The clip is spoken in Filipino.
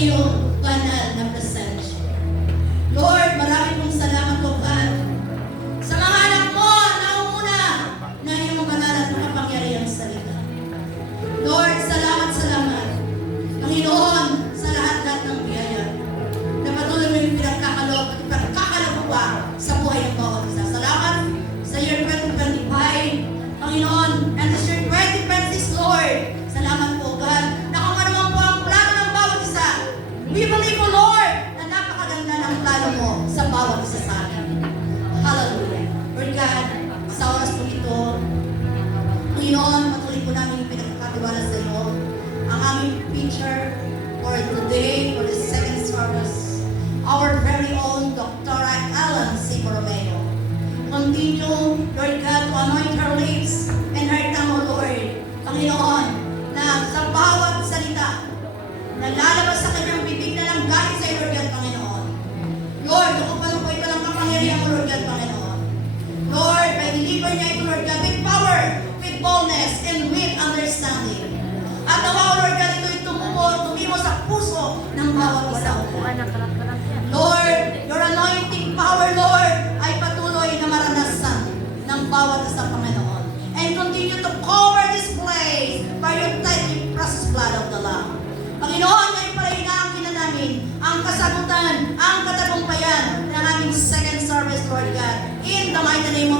iyong banal na presensya. Lord, marami pong salamat po, God. Sa mga anak mo, nauna na iyong banal at makapangyarihang salita. Lord, salamat. Panginoon, sa lahat-lahat ng biyaya na patuloy mo yung pinagkakaloob at pinagkakaloob pa sa buhay ng bawat isa. Salamat sa year 2025, Panginoon, and this year 2026, Lord. Salamat po, God, na kung ano man po ang plano ng bawat isa, we believe po, Lord, na napakaganda ng plano mo sa bawat isa sa amin. Hallelujah. Lord God, sa oras po ito, Panginoon, patuloy po namin yung pinagkakatiwala sa iyo. Ang aming preacher for today, for the second service, our very own Dr. Ellen C. Borromeo. Continue, Lord God, to anoint her lips and her tongue, O Lord. Panginoon, na sa bawat salita na lalabas sa kanyang bibig na lang galing sa iyo, Lord God, Panginoon. Lord, tukupan mo po ito ng kapangyarihan mo, Lord God, Panginoon. Lord, may deliver niya ito, Lord God, with power, with boldness, and with understanding. At nawa, Lord God, ito'y tumimo sa puso ng bawat isa. Lord, your anointing power, Lord, ay patuloy na maranasan ng bawat isa, Panginoon. And continue to cover this place by your tiny precious blood of the Lamb. Panginoon, ngayon pala inaangkin na namin ang kasagutan, ang katagumpayan ng aming second service, Lord God. In the mighty name of